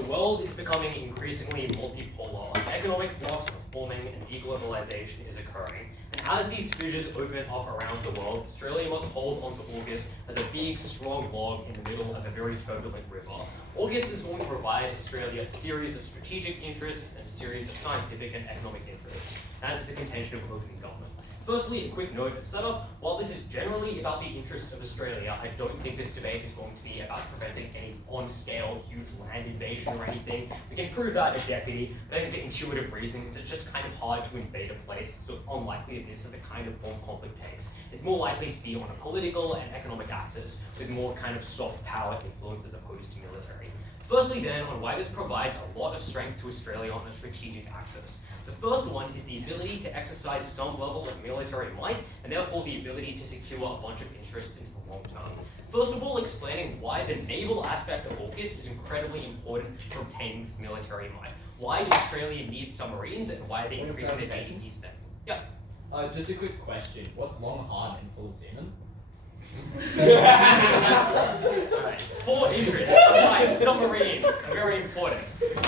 The world is becoming increasingly multipolar. Economic blocks are forming and deglobalization is occurring. And as these fissures open up around the world, Australia must hold onto AUKUS as a big, strong log in the middle of a very turbulent river. AUKUS is going to provide Australia a series of strategic interests and a series of scientific and economic interests. That is the contention of opening government. Firstly, a quick note of setup. While this is generally about the interests of Australia, I don't think this debate is going to be about preventing any on-scale, huge land invasion or anything. We can prove that in deputy, but I think the intuitive reason is it's just kind of hard to invade a place, so it's unlikely that this is the kind of form conflict takes. It's more likely to be on a political and economic axis, with more kind of soft power influence as opposed to military. Firstly then, on why this provides a lot of strength to Australia on a strategic axis. The first one is the ability to exercise some level of military might, and therefore the ability to secure a bunch of interest into the long term. First of all, explaining why the naval aspect of AUKUS is incredibly important for obtaining this military might. Why does Australia need submarines, and why are they increasing their GDP spending? Yeah. Just a quick question. What's long, hard, and full of semen? Alright, four interests. Why submarines are very important.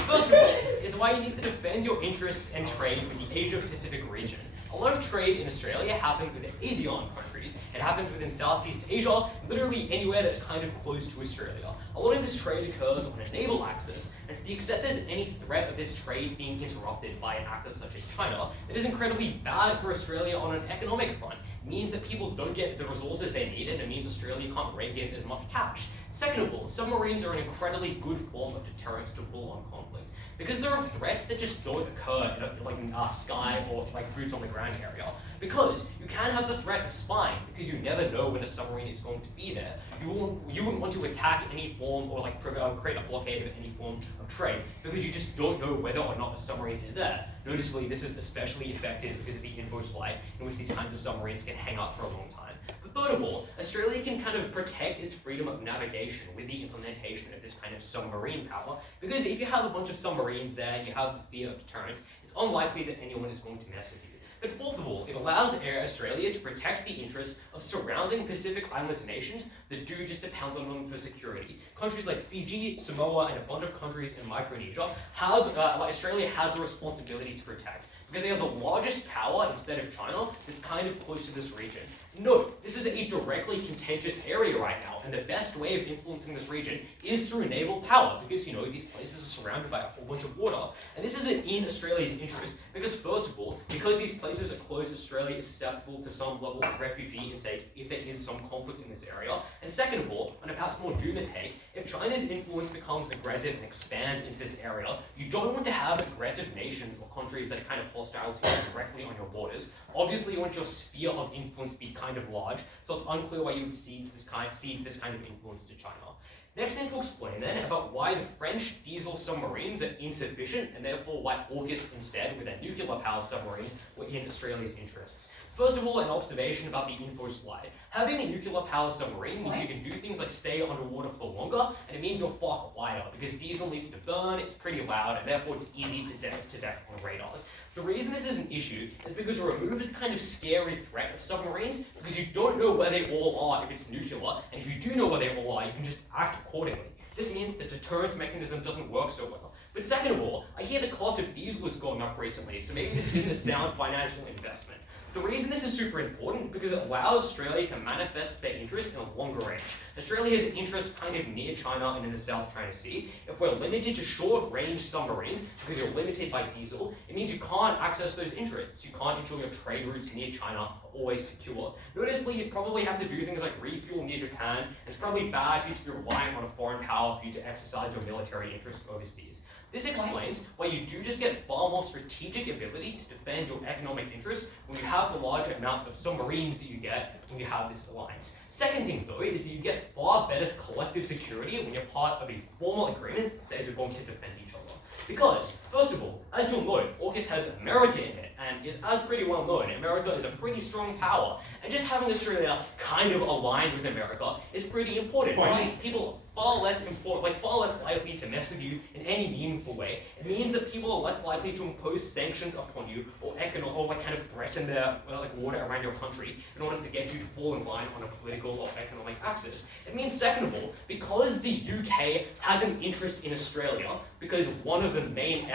First of all, is why you need to defend your interests and trade with the Asia-Pacific region. A lot of trade in Australia happens with the ASEAN countries. It happens within Southeast Asia, literally anywhere that's kind of close to Australia. A lot of this trade occurs on a naval axis, and to the extent there's any threat of this trade being interrupted by an actor such as China, it is incredibly bad for Australia on an economic front. It means that people don't get the resources they need, and it means Australia can't rake in as much cash. Second of all, submarines are an incredibly good form of deterrence to full-on conflict. Because there are threats that just don't occur in a sky or like boots on the ground area. Because you can have the threat of spying, because you never know when a submarine is going to be there. You wouldn't want to attack any form or like create a blockade of any form of trade, because you just don't know whether or not a submarine is there. Noticeably, this is especially effective because of the info slide, in which these kinds of submarines can hang out for a long time. But third of all, Australia can kind of protect its freedom of navigation with the implementation of this kind of submarine power, because if you have a bunch of submarines there and you have the fear of deterrence, it's unlikely that anyone is going to mess with you. But fourth of all, it allows Australia to protect the interests of surrounding Pacific Island nations that do just depend on them for security. Countries like Fiji, Samoa, and a bunch of countries in Micronesia have, Australia has the responsibility to protect, because they have the largest power instead of China that's kind of close to this region. Note, this is a directly contentious area right now, and the best way of influencing this region is through naval power, because these places are surrounded by a whole bunch of water. And this isn't in Australia's interest, because first of all, because these places are close, Australia is susceptible to some level of refugee intake if there is some conflict in this area. And second of all, and perhaps more doomer take, if China's influence becomes aggressive and expands into this area, you don't want to have aggressive nations or countries that are kind of hostile to you directly on your borders. Obviously, you want your sphere of influence to be kind of large, so it's unclear why you would cede this kind of influence to China. Next thing to explain then about why the French diesel submarines are insufficient, and therefore why AUKUS instead, with their nuclear-powered submarines, were in Australia's interests. First of all, an observation about the info slide. Having a nuclear-powered submarine means you can do things like stay underwater for longer, and it means you're far quieter, because diesel needs to burn, it's pretty loud, and therefore it's easy to detect on radars. The reason this is an issue is because it removes the kind of scary threat of submarines, because you don't know where they all are if it's nuclear, and if you do know where they all are, you can just act accordingly. This means the deterrence mechanism doesn't work so well. But second of all, I hear the cost of diesel is going up recently, so maybe this isn't a sound financial investment. The reason this is super important because it allows Australia to manifest their interest in a longer range. Australia has an interest kind of near China and in the South China Sea. If we're limited to short-range submarines because you're limited by diesel, it means you can't access those interests. You can't ensure your trade routes near China are always secure. Noticeably, you probably have to do things like refuel near Japan, and it's probably bad for you to be relying on a foreign power for you to exercise your military interests overseas. This explains why you do just get far more strategic ability to defend your economic interests when you have the larger amount of submarines that you get when you have this alliance. Second thing though is that you get far better collective security when you're part of a formal agreement that says you're going to defend each other. Because, first of all, as you'll know, AUKUS has America in it, and as pretty well known, America is a pretty strong power, and just having Australia kind of aligned with America is pretty important. Right? People are far less likely to mess with you in any meaningful way, it means that people are less likely to impose sanctions upon you or kind of threaten their water around your country in order to get you to fall in line on a political or economic axis. It means, second of all, because the UK has an interest in Australia, because one of the main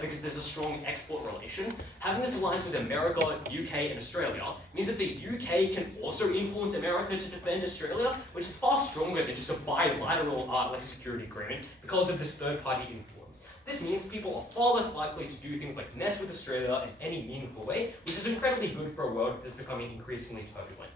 because there's a strong export relation, having this alliance with America, UK, and Australia means that the UK can also influence America to defend Australia, which is far stronger than just a bilateral security agreement because of this third-party influence. This means people are far less likely to do things like mess with Australia in any meaningful way, which is incredibly good for a world that's becoming increasingly turbulent.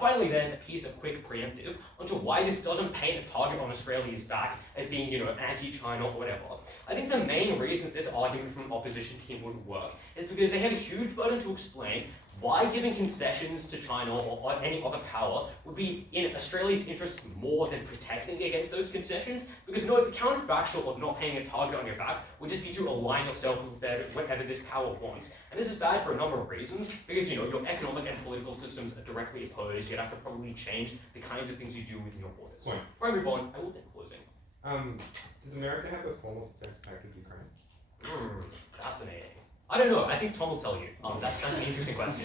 Finally then, a piece of quick preemptive onto why this doesn't paint a target on Australia's back as being, anti-China or whatever. I think the main reason that this argument from an opposition team would work is because they have a huge burden to explain why giving concessions to China or any other power would be in Australia's interest more than protecting against those concessions, because the counterfactual of not paying a target on your back would just be to align yourself with whatever this power wants. And this is bad for a number of reasons, because your economic and political systems are directly opposed. You'd have to probably change the kinds of things you do within your borders. Point. Before I move on, I will then closing. Does America have a formal defense pact with Ukraine? Fascinating. I don't know. I think Tom will tell you. That's an interesting question.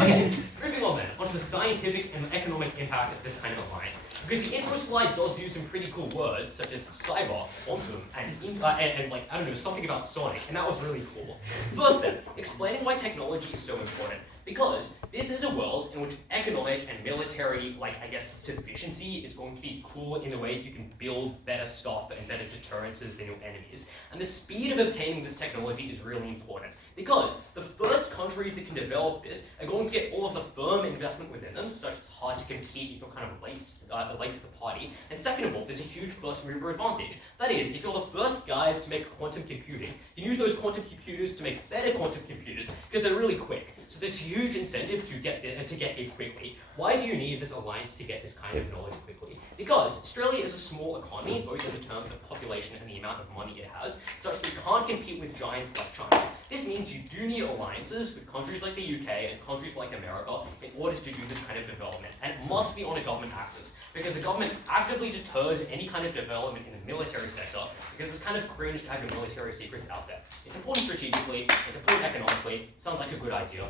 Okay, moving on then, onto the scientific and economic impact of this kind of alliance. Because the intro slide does use some pretty cool words, such as cyber, quantum, and something about sonic, and that was really cool. First then, explaining why technology is so important. Because this is a world in which economic and military, sufficiency is going to be cool in the way you can build better stuff and better deterrences than your enemies. And the speed of obtaining this technology is really important. Because the first countries that can develop this are going to get all of the firm investment within them, so it's hard to compete if you're kind of late to the party. And second of all, there's a huge first mover advantage. That is, if you're the first guys to make quantum computing, you can use those quantum computers to make better quantum computers, because they're really quick. So there's huge incentive to get it quickly. Why do you need this alliance to get this kind of knowledge quickly? Because Australia is a small economy, both in terms of population and the amount of money it has, such that we can't compete with giants like China. This means you do need alliances with countries like the UK and countries like America in order to do this kind of development. And it must be on a government axis, because the government actively deters any kind of development in the military sector, because it's kind of cringe to have your military secrets out there. It's important strategically, it's important economically, sounds like a good idea.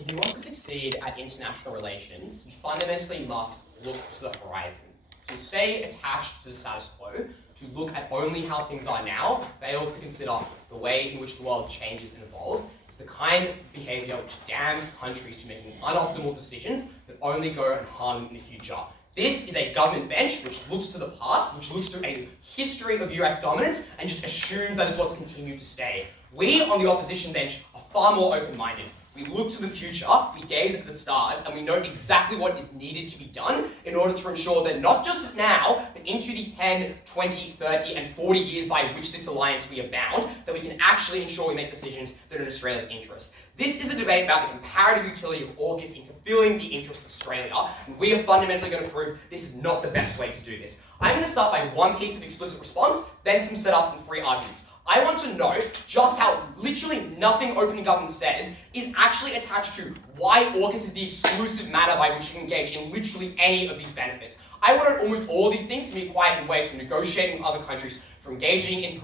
If you want to succeed at international relations, you fundamentally must look to the horizons. To stay attached to the status quo, to look at only how things are now, and fail to consider the way in which the world changes and evolves, is the kind of behaviour which damns countries to making unoptimal decisions that only go and harm them in the future. This is a government bench which looks to the past, which looks to a history of US dominance, and just assumes that is what's continued to stay. We, on the opposition bench, are far more open-minded. We look to the future, we gaze at the stars, and we know exactly what is needed to be done in order to ensure that not just now, but into the 10, 20, 30, and 40 years by which this alliance we are bound, that we can actually ensure we make decisions that are in Australia's interest. This is a debate about the comparative utility of AUKUS in fulfilling the interest of Australia, and we are fundamentally going to prove this is not the best way to do this. I'm going to start by one piece of explicit response, then some setup and 3 arguments. I want to know just how literally nothing opening government says is actually attached to why AUKUS is the exclusive manner by which you can engage in literally any of these benefits. I wanted almost all of these things to be acquired in ways from negotiating with other countries, from engaging in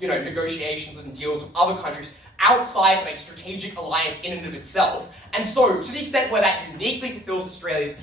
negotiations and deals with other countries outside of a strategic alliance in and of itself. And so, to the extent where that uniquely fulfills Australia's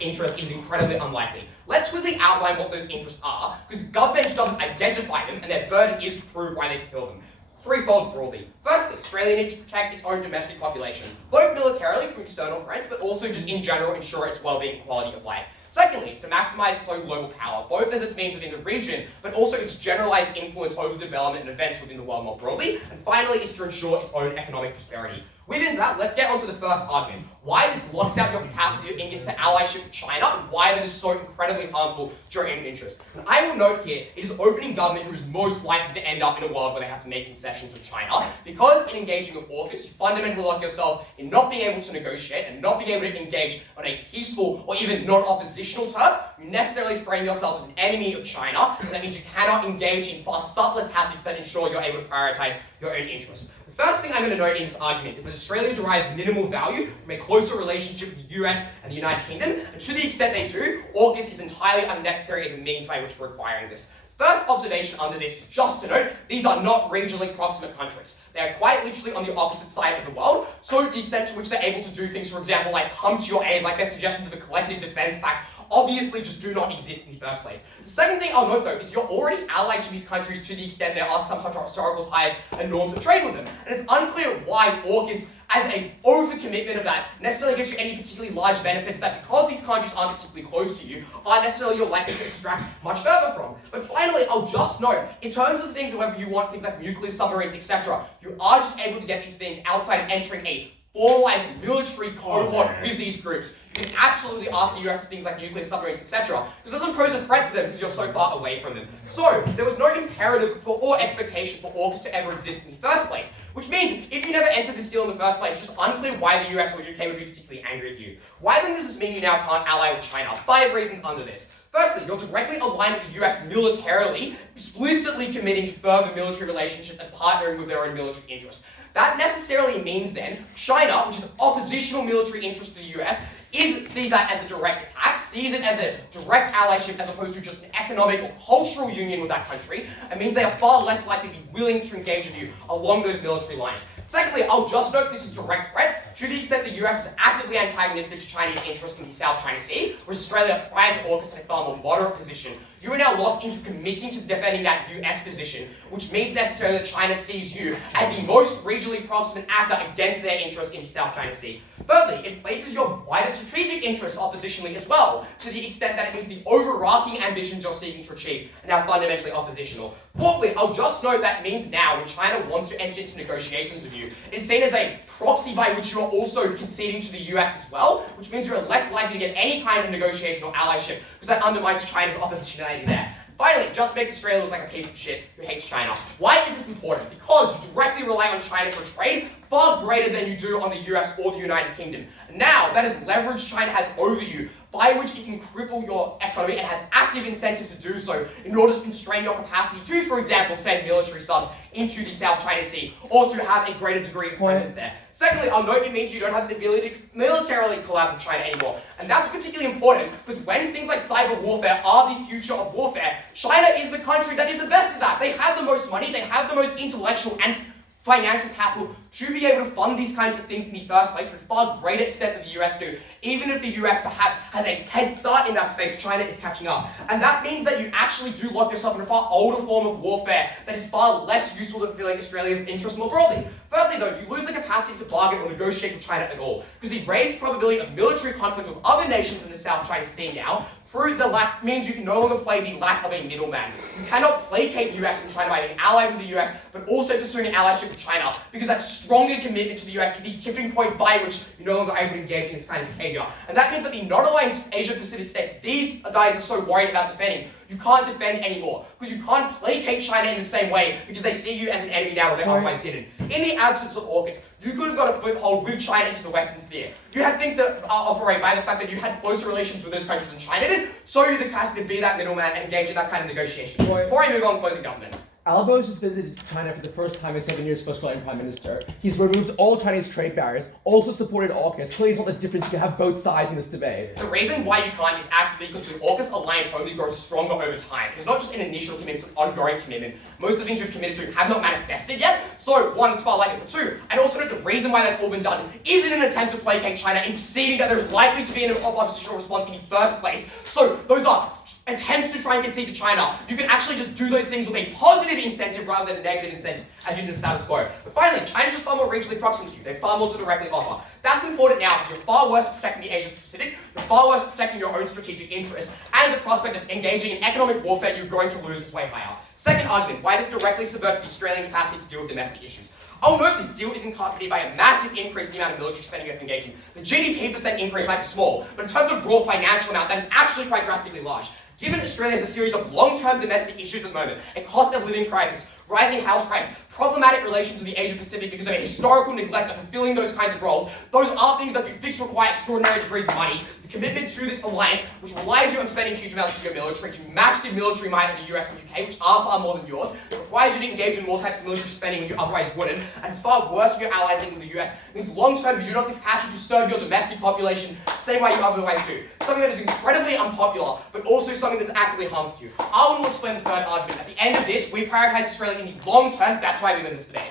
interest, it is incredibly unlikely. Let's quickly outline what those interests are, because government doesn't identify them, and their burden is to prove why they fulfill them. Threefold broadly. Firstly, Australia needs to protect its own domestic population, both militarily from external threats, but also just in general ensure its well-being and quality of life. Secondly, it's to maximise its own global power, both as its means within the region, but also its generalised influence over development and events within the world more broadly. And finally, it's to ensure its own economic prosperity. Within that, let's get onto the first argument. Why this locks out your capacity into allyship with China, and why that is so incredibly harmful to your own interest. And I will note here, it is opening government who is most likely to end up in a world where they have to make concessions with China, because in engaging with AUKUS, you fundamentally lock yourself in not being able to negotiate and not being able to engage on a peaceful or even non-oppositional turf. You necessarily frame yourself as an enemy of China, and that means you cannot engage in far subtler tactics that ensure you're able to prioritize your own interests. The The first thing I'm going to note in this argument is that Australia derives minimal value from a closer relationship with the US and the United Kingdom, and to the extent they do, AUKUS is entirely unnecessary as a means by which we're acquiring this. First observation under this, just to note, these are not regionally proximate countries. They are quite literally on the opposite side of the world, so the extent to which they're able to do things, for example, like come to your aid, like their suggestions of a collective defense pact, obviously just do not exist in the first place. The second thing I'll note though is you're already allied to these countries to the extent there are some historical ties and norms of trade with them. And it's unclear why AUKUS, as an overcommitment of that, necessarily gives you any particularly large benefits that, because these countries aren't particularly close to you, aren't necessarily you're likely to extract much further from. But finally, I'll just note, in terms of things, whether you want things like nuclear submarines, etc., you are just able to get these things outside of entering a formalized military cohort with these groups. You can absolutely ask the US for things like nuclear submarines, etc., because it doesn't pose a threat to them because you're so far away from them. So, there was no imperative or expectation for AUKUS to ever exist in the first place, which means if you never entered this deal in the first place, it's just unclear why the US or UK would be particularly angry at you. Why then does this mean you now can't ally with China? 5 reasons under this. Firstly, you're directly aligned with the US militarily, explicitly committing to further military relationships and partnering with their own military interests. That necessarily means then China, which is an oppositional military interest to the US, sees that as a direct attack, sees it as a direct allyship as opposed to just an economic or cultural union with that country, and means they are far less likely to be willing to engage with you along those military lines. Secondly, I'll just note this is a direct threat to the extent the US is actively antagonistic to Chinese interests in the South China Sea, whereas Australia prior to AUKUS had a far more moderate position. You are now locked into committing to defending that US position, which means necessarily that China sees you as the most regionally proximate actor against their interests in the South China Sea. Thirdly, it places your wider strategic interests oppositionally as well, to the extent that it means the overarching ambitions you're seeking to achieve are now fundamentally oppositional. Fourthly, I'll just note that means now when China wants to enter into negotiations with you, it's seen as a proxy by which you are also conceding to the US as well, which means you're less likely to get any kind of negotiation or allyship, because that undermines China's oppositionality there. Finally, it just makes Australia look like a piece of shit who hates China. Why is this important? Because you directly rely on China for trade far greater than you do on the US or the United Kingdom. Now, that is leverage China has over you, by which it can cripple your economy and has active incentives to do so in order to constrain your capacity to, for example, send military subs into the South China Sea or to have a greater degree of presence there. Secondly, I'll note it means you don't have the ability to militarily collab with China anymore. And that's particularly important because when things like cyber warfare are the future of warfare, China is the country that is the best at that. They have the most money, they have the most intellectual and financial capital to be able to fund these kinds of things in the first place, to a far greater extent than the US do. Even if the US perhaps has a head start in that space, China is catching up. And that means that you actually do lock yourself in a far older form of warfare that is far less useful to fulfilling Australia's interests more broadly. Thirdly though, you lose the capacity to bargain or negotiate with China at all, because the raised probability of military conflict with other nations in the South China Sea now through the lack means you can no longer play the lack of a middleman. You cannot placate the US and China by being allied with the US, but also pursuing an allyship with China, because that stronger commitment to the US is the tipping point by which you're no longer able to engage in this kind of behavior. And that means that the non-aligned Asia-Pacific states, these guys are so worried about defending, you can't defend anymore, because you can't placate China in the same way, because they see you as an enemy now where they otherwise didn't. In the absence of AUKUS, you could have got a foothold with China into the Western sphere. You had things that operate by the fact that you had closer relations with those countries than China did, so you had the capacity to be that middleman and engage in that kind of negotiation. Before I move on, closing government. Albo's just visited China for the first time in 7 years as Australian Prime Minister. He's removed all Chinese trade barriers, also supported AUKUS. Clearly it's not the difference, you can have both sides in this debate. The reason why you can't is actively because the AUKUS alliance only grows stronger over time. It's not just an initial commitment, it's an ongoing commitment. Most of the things you've committed to have not manifested yet, so one, it's far likely, but two, and also note the reason why that's all been done isn't an attempt to placate China and conceding that there is likely to be an oppositional response in the first place. So those are attempts to try and concede to China. You can actually just do those things with a positive incentive rather than a negative incentive, as you do the status quo. But finally, China's just far more regionally proximate to you. They have far more to directly offer. That's important now because you're far worse at protecting the Asia-Pacific, you're far worse at protecting your own strategic interests, and the prospect of engaging in economic warfare you're going to lose is way higher. Second argument, why this directly subverts the Australian capacity to deal with domestic issues. I'll note this deal isn't accompanied by a massive increase in the amount of military spending you're engaging. The GDP percent increase might be small, but in terms of raw financial amount, that is actually quite drastically large. Given Australia has a series of long-term domestic issues at the moment, a cost of living crisis, rising house price, problematic relations with the Asia-Pacific because of a historical neglect of fulfilling those kinds of roles. Those are things that do fix require extraordinary degrees of money. The commitment to this alliance, which relies you on spending huge amounts of your military to match the military might of the US and UK, which are far more than yours, requires you to engage in more types of military spending when you otherwise wouldn't, and it's far worse for your allies than the US. It means long-term you do not have the capacity to serve your domestic population the same way you otherwise do. Something that is incredibly unpopular, but also something that's actively harmful to you. I will explain the third argument. At the end of this, we prioritize Australia in the long term. That's why we win this debate.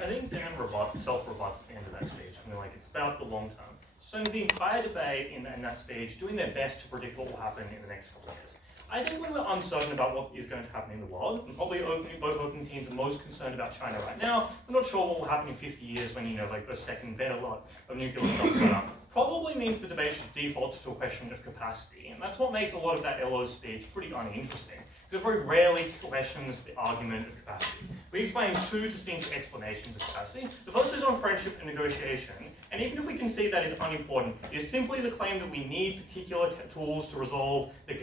I think Dan self-rebuts at the end of that speech. I mean, like, it's about the long term. Spends the entire debate in that speech doing their best to predict what will happen in the next couple of years. I think when we're uncertain about what is going to happen in the world, and probably both opening teams are most concerned about China right now, we're not sure what will happen in 50 years when, like a second better lot of nuclear subs set up. Probably means the debate should default to a question of capacity, and that's what makes a lot of that LO speech pretty uninteresting, because it very rarely questions the argument of capacity. We explain two distinct explanations of capacity. The first is on friendship and negotiation, and even if we can see that is unimportant, it is simply the claim that we need particular tools to resolve the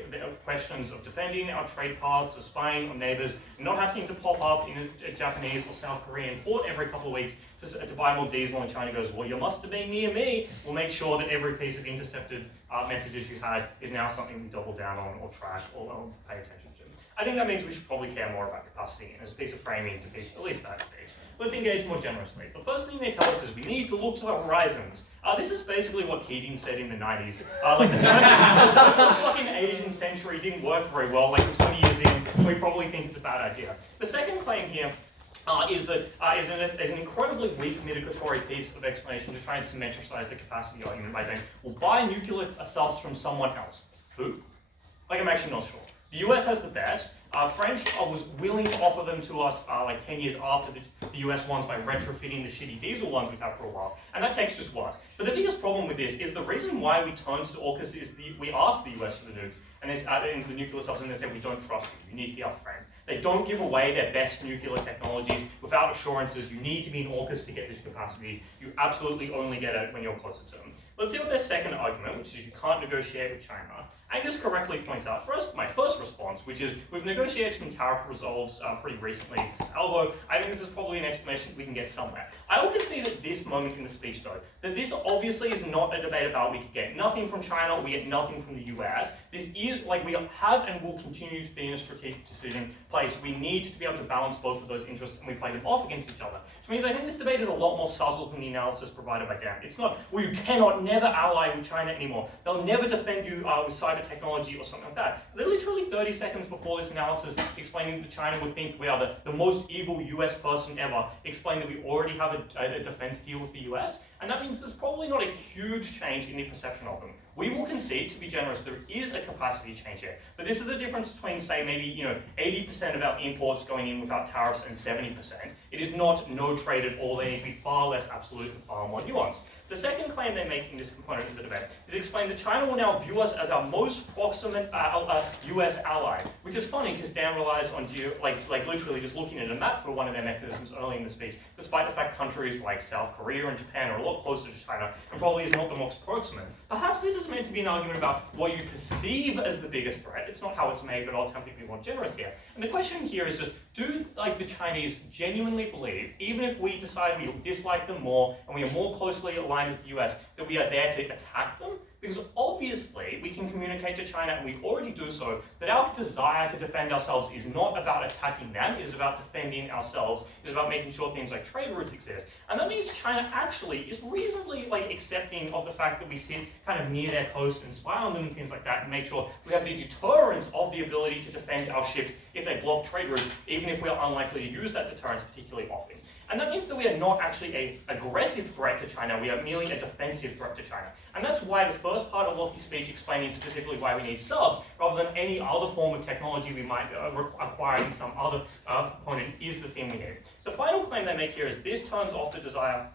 questions of defending our trade paths, of spying on neighbors, and not having to pop up in a Japanese or South Korean port every couple of weeks to buy more diesel, and China goes, well, you must have been near me. We'll make sure that every piece of intercepted messages you had is now something we double down on or track or pay attention to. I think that means we should probably care more about capacity, and as a piece of framing to at least that stage. Let's engage more generously. The first thing they tell us is we need to look to the horizons. This is basically what Keating said in the 90s. Like the fucking Asian century didn't work very well. Like 20 years in, we probably think it's a bad idea. The second claim here is an incredibly weak mitigatory piece of explanation to try and symmetricize the capacity argument by saying, we'll buy nuclear subs from someone else. Who? Like, I'm actually not sure. The US has the best. French was willing to offer them to us like 10 years after the US ones by retrofitting the shitty diesel ones we've had for a while, and that takes just works. But the biggest problem with this is the reason why we turned to AUKUS is we asked the US for the nukes, and the nuclear subs, and they said, we don't trust you, you need to be our friend. They don't give away their best nuclear technologies without assurances. You need to be in AUKUS to get this capacity. You absolutely only get it when you're closer to them. Let's see what their second argument, which is you can't negotiate with China. Angus correctly points out for us my first response, which is we've negotiated some tariff resolves pretty recently, although I think this is probably an explanation we can get somewhere. I will concede at this moment in the speech, though, that this obviously is not a debate about we could get nothing from China, we get nothing from the US. This is, like, we have and will continue to be in a strategic decision place. We need to be able to balance both of those interests, and we play them off against each other. Which means I think this debate is a lot more subtle than the analysis provided by Dan. It's not, well, you cannot never ally with China anymore. They'll never defend you with cyber technology or something like that. They're literally 30 seconds before this analysis explaining that China would think we are the most evil US person ever, explain that we already have a defense deal with the US, and that means there's probably not a huge change in the perception of them. We will concede, to be generous, there is a capacity change here. But this is the difference between, say, maybe 80% of our imports going in without tariffs and 70%. It is not no trade at all. They need to be far less absolute and far more nuanced. The second claim they make in this component of the debate is explain that China will now view us as our most proximate US ally, which is funny because Dan relies on literally just looking at a map for one of their mechanisms early in the speech, despite the fact countries like South Korea and Japan are a lot closer to China and probably is not the most proximate. Perhaps this is meant to be an argument about what you perceive as the biggest threat. It's not how it's made, but I'll attempt to be more generous here. And the question here is just, do the Chinese genuinely believe, even if we decide we dislike them more and we are more closely aligned with the US, that we are there to attack them? Because obviously we can communicate to China, and we already do so, that our desire to defend ourselves is not about attacking them, it is about defending ourselves, it is about making sure things like trade routes exist. And that means China actually is reasonably accepting of the fact that we sit kind of near their coast and spy on them and things like that, and make sure we have the deterrence of the ability to defend our ships if they block trade routes, even if we are unlikely to use that deterrence particularly often. And that means that we are not actually an aggressive threat to China, we are merely a defensive threat to China. And that's why the first part of Lockie's speech explaining specifically why we need subs, rather than any other form of technology we might acquire in some other component, is the thing we need. The final claim they make here is this turns off the desire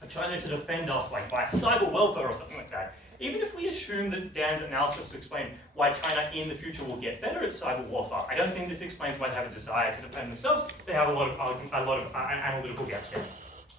for China to defend us, like by cyber welfare or something like that, even if we assume that Dan's analysis to explain why China in the future will get better at cyber warfare, I don't think this explains why they have a desire to defend themselves. They have a lot of analytical gaps here.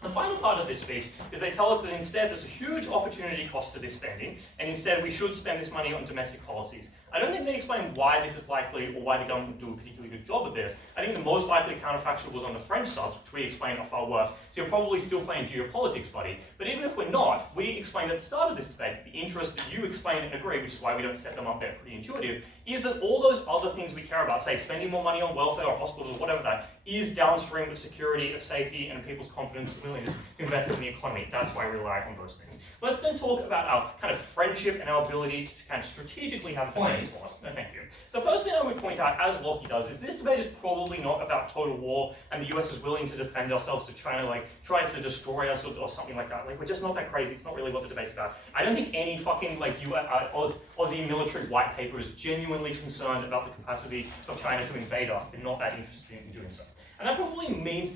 The final part of this speech is they tell us that instead there's a huge opportunity cost to this spending, and instead we should spend this money on domestic policies. I don't think they explain why this is likely or why the government would do a particularly good job of this. I think the most likely counterfactual was on the French subs, which we explained are far worse. So you're probably still playing geopolitics, buddy. But even if we're not, we explained at the start of this debate, the interest that you explain and agree, which is why we don't set them up there pretty intuitive, is that all those other things we care about, say spending more money on welfare or hospitals or whatever that, is downstream of security, of safety, and people's confidence and willingness to invest in the economy. That's why we rely on those things. Let's then talk about our kind of friendship and our ability to kind of strategically have a defense force. No, thank you. The first thing I would point out, as Lockie does, is this debate is probably not about total war and the US is willing to defend ourselves to China, like, tries to destroy us or something like that. Like, we're just not that crazy. It's not really what the debate's about. I don't think any fucking, like, Aussie military white paper is genuinely concerned about the capacity of China to invade us. They're not that interested in doing so. And that probably means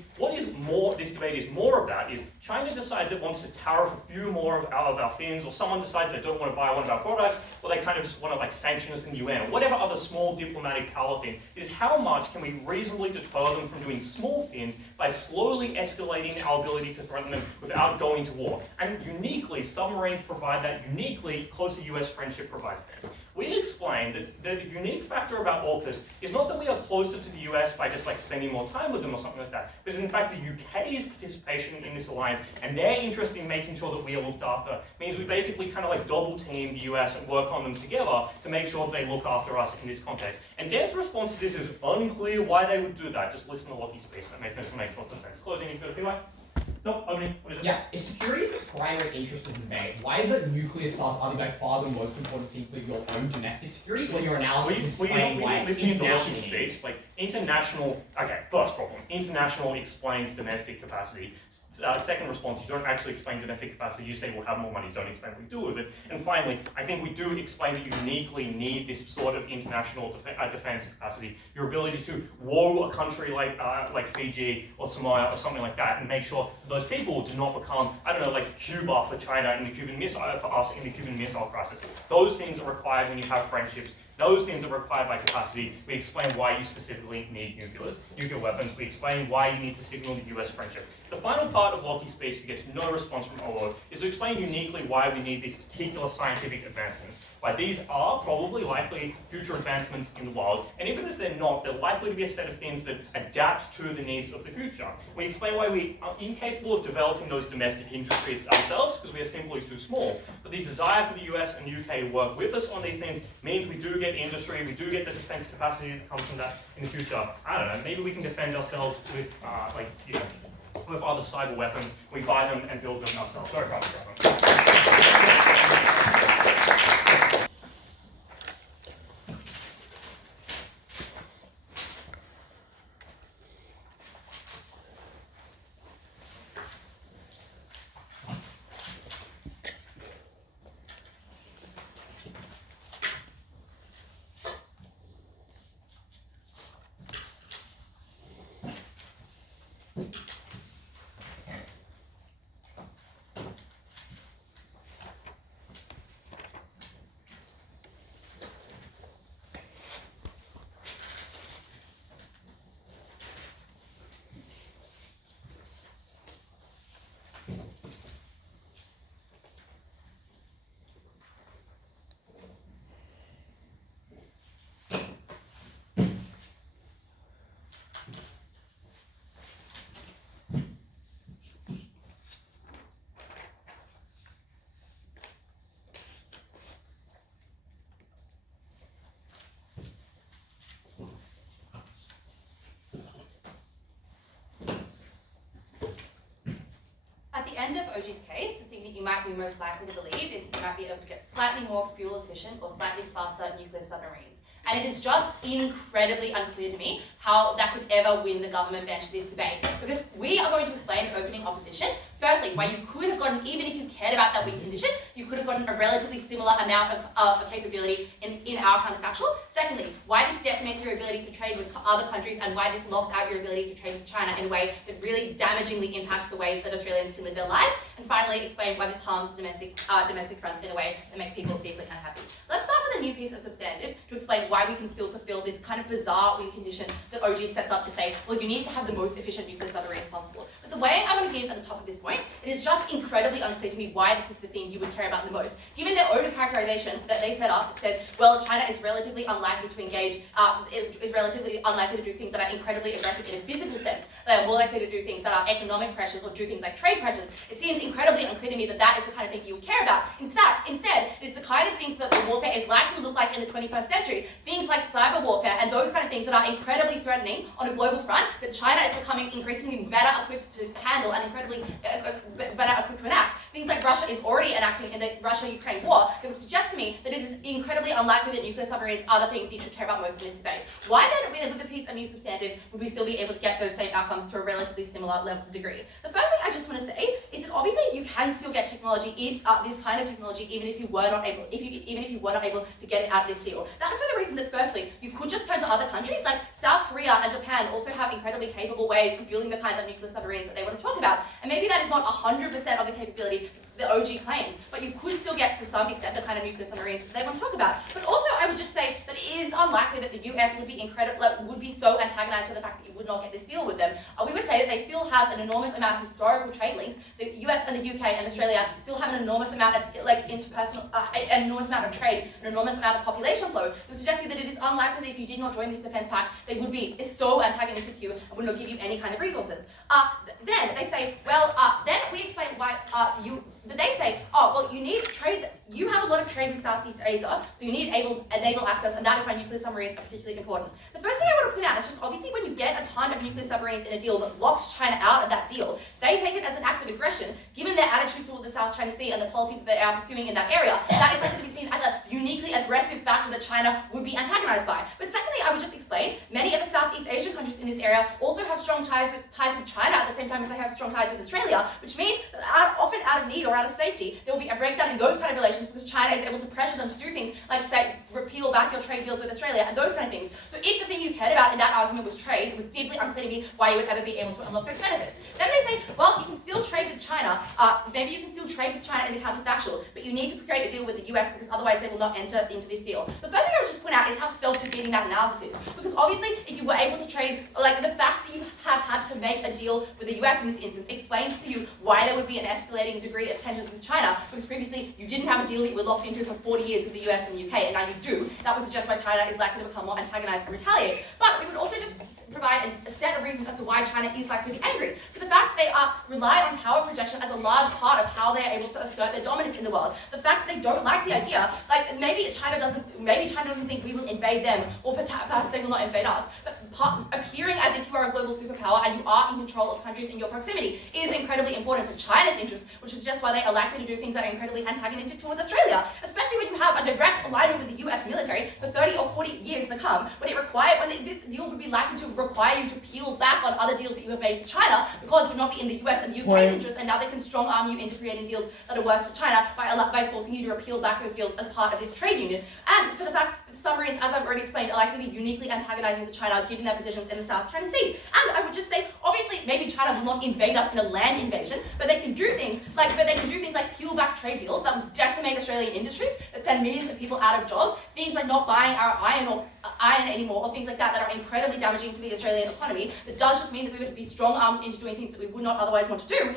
this debate is more about is China decides it wants to tariff a few more of our things, or someone decides they don't want to buy one of our products, or they kind of just want to like sanction us in the UN, or whatever other small diplomatic power thing, is how much can we reasonably deter them from doing small things by slowly escalating our ability to threaten them without going to war. And uniquely, submarines provide that, uniquely, closer US friendship provides this. We explained that the unique factor about AUKUS is not that we are closer to the US by just like spending more time with them or something like that, but it's in fact the UK's participation in this alliance and their interest in making sure that we are looked after means we basically kind of like double team the US and work on them together to make sure they look after us in this context. And Dan's response to this is unclear why they would do that. Just listen to Lockie's speech. That makes lots of sense. Closing, you've got a PY? No, opening. What is it? Yeah, if security is the primary interest of the debate, why is it nuclear subs are by far the most important thing for your own domestic security? When your analysis explain why it's listening to international. Lockie's speech, like international. Okay, first problem. International explains domestic capacity. Second response, you don't actually explain domestic capacity. You say we'll have more money. Don't explain what we do with it. And finally, I think we do explain that you uniquely need this sort of international defense capacity. Your ability to woe a country like Fiji or Somalia or something like that, and make sure that those people do not become, I don't know, like Cuba for China and the Cuban Missile for us in the Cuban Missile Crisis. Those things are required when you have friendships. Those things are required by capacity. We explain why you specifically need nuclear weapons. We explain why you need to signal the US friendship. The final part of Lockie's speech that gets no response from Olo is to explain uniquely why we need these particular scientific advancements. Why these are probably likely future advancements in the world, and even if they're not, they're likely to be a set of things that adapt to the needs of the future. We explain why we are incapable of developing those domestic industries ourselves, because we are simply too small. But the desire for the US and UK to work with us on these things means we do get industry, we do get the defense capacity that comes from that in the future. I don't know, maybe we can defend ourselves with, with other cyber weapons. We buy them and build them ourselves. Sorry, At the end of OG's case, the thing that you might be most likely to believe is you might be able to get slightly more fuel efficient or slightly faster nuclear submarines. and it is just incredibly unclear to me how that could ever win the government bench this debate. Because we are going to explain in opening opposition, firstly, why you could have gotten, even if you cared about that weak condition, you could have gotten a relatively similar amount of capability in our counterfactual. Secondly, why this decimates your ability to trade with other countries and why this locks out your ability to trade with China in a way that really damagingly impacts the ways that Australians can live their lives. And finally, explain why this harms domestic fronts in a way that makes people deeply unhappy. Let's start with a new piece of substantive to explain why we can still fulfill this kind of bizarre win condition that OG sets up to say, well, you need to have the most efficient nuclear submarines possible. But the way I want to give at the top of this point, it is just incredibly unclear to me why this is the thing you would care about the most. Given their own characterization that they set up, it says, well, China is relatively unlikely to engage, is relatively unlikely to do things that are incredibly aggressive in a physical sense. They are more likely to do things that are economic pressures or do things like trade pressures. It seems incredibly unclear to me that that is the kind of thing you would care about. Instead, it's the kind of things that the warfare is likely to look like in the 21st century. Things like cyber warfare and those kind of things that are incredibly threatening on a global front that China is becoming increasingly better equipped to handle and incredibly better equipped to enact. Things like Russia is already enacting in the Russia-Ukraine war that would suggest to me that it is incredibly unlikely that nuclear submarines are the thing that you should care about most in this debate. Why then, with the piece of new substantive, would we still be able to get those same outcomes to a relatively similar degree? The first thing I just want to say is that obviously you can still get technology, this kind of technology, even if you were not able, to get it out of this deal. That is for the reason that firstly, you could just turn to other countries like South Korea and Japan also have incredibly capable ways of building the kinds of nuclear submarines that they want to talk about. And maybe that is not 100% of the capability the OG claims, but you could still get to some extent the kind of nuclear submarines that they want to talk about. But also, I would just say that it is unlikely that the US would be so antagonized by the fact that you would not get this deal with them. We would say that they still have an enormous amount of historical trade links. The US and the UK and Australia still have an enormous amount of interpersonal, an enormous amount of trade, an enormous amount of population flow. It would suggest to you that it is unlikely that if you did not join this defense pact, they would be so antagonistic to you and would not give you any kind of resources. Then they say, well, then we explain why but they say, oh, well, you need trade, you have a lot of trade with Southeast Asia, so you need naval access, and that is why nuclear submarines are particularly important. The first thing I want to point out is just obviously when you get a ton of nuclear submarines in a deal that locks China out of that deal, they take it as an act of aggression, given their attitudes toward the South China Sea and the policies that they are pursuing in that area. That is likely to be seen as a uniquely aggressive factor that China would be antagonized by. But secondly, I would just explain, many of the Southeast Asian countries in this area also have strong ties with China at the same time as they have strong ties with Australia, which means that often out of need or out of safety, there will be a breakdown in those kind of relations because China is able to pressure them to do things like, say, repeal back your trade deals with Australia and those kind of things. So if the thing you cared about in that argument was trade, it was deeply unclear to me why you would ever be able to unlock those benefits. Then they say, well, you can still trade with China. Maybe you can still trade with China in the counterfactual, but you need to create a deal with the US because otherwise they will not enter into this deal. The first thing I would just point out is how self-defeating that analysis is. Because obviously, if you were able to trade, like the fact that you have had to make a deal with the US in this instance explains to you why there would be an escalating degree of tensions with China, because previously you didn't have a deal that you were locked into for 40 years with the US and the UK, and now you do. That would suggest why China is likely to become more antagonized and retaliate. But we would also just provide a set of reasons as to why China is likely to be angry. For the fact they rely on power projection as a large part of how they are able to assert their dominance in the world. The fact that they don't like the idea, like maybe China doesn't think we will invade them, or perhaps they will not invade us. But appearing as if you are a global superpower and you are in control of countries in your proximity is incredibly important to China's interests, which is just why they are likely to do things that are incredibly antagonistic towards Australia, especially when you have a direct alignment with the US military for 30 or 40 years to come, this deal would be likely to require you to peel back on other deals that you have made with China because it would not be in the US and the UK's interest, and now they can strong arm you into creating deals that are worse for China by forcing you to repeal back those deals as part of this trade union. And for the fact that submarines, as I've already explained, are likely to be uniquely antagonizing to China given their positions in the South China Sea. And I would just say, obviously, maybe China will not invade us in a land invasion, but they can do things like peel back trade deals that will decimate Australian industries, that send millions of people out of jobs, things like not buying our iron anymore, or things like that are incredibly damaging to the Australian economy. That does just mean that we would be strong-armed into doing things that we would not otherwise want to do.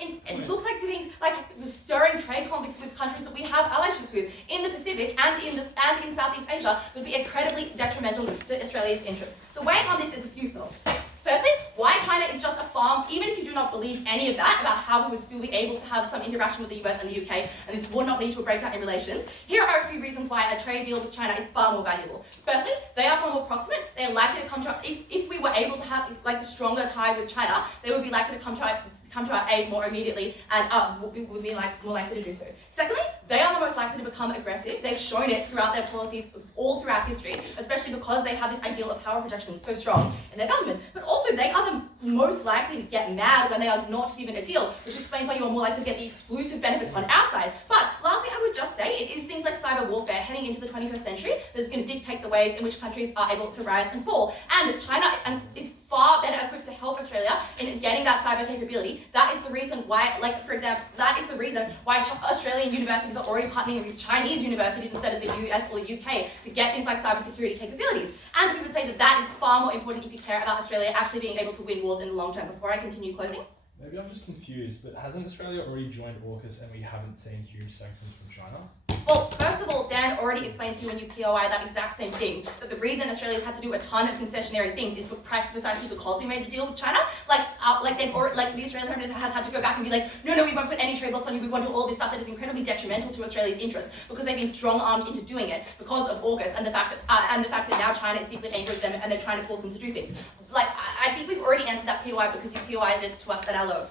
And it looks like things like stirring trade conflicts with countries that we have allyships with in the Pacific and in Southeast Asia would be incredibly detrimental to Australia's interests. The weight on this is a few thoughts. Firstly, why China is just a farm, even if you do not believe any of that about how we would still be able to have some interaction with the US and the UK, and this would not lead to a breakdown in relations. Here are a few reasons why a trade deal with China is far more valuable. Firstly, they are far more proximate. They are likely to come to, if we were able to have like a stronger tie with China, they would be likely to come to our aid more immediately and would be more likely to do so. Secondly, they are the most likely to become aggressive. They've shown it throughout their policies all throughout history, especially because they have this ideal of power projection so strong in their government. But also, they are the most likely to get mad when they are not given a deal, which explains why you are more likely to get the exclusive benefits on our side. But lastly, I would just say it is things like cyber warfare heading into the 21st century that's going to dictate the ways in which countries are able to rise and fall. And China is far better equipped to help Australia in getting that cyber capability. That is the reason why, like for example, that is the reason why Australian universities are already partnering with Chinese universities instead of the US or the UK to get things like cybersecurity capabilities. And we would say that that is far more important if you care about Australia actually being able to win wars in the long term. Before I continue closing. Maybe I'm just confused, but hasn't Australia already joined AUKUS and we haven't seen huge sanctions from China? Well, first of all, Dan already explains to you when you POI that exact same thing, that the reason Australia's had to do a ton of concessionary things is precisely because we made the deal with China. The Australian Prime Minister has had to go back and be like, no, we won't put any trade blocks on you, we won't do all this stuff that is incredibly detrimental to Australia's interests, because they've been strong-armed into doing it because of AUKUS and the fact that now China is deeply angry with them and they're trying to force them to do things. I think we've already answered that POI because you POI'd it to us at our low.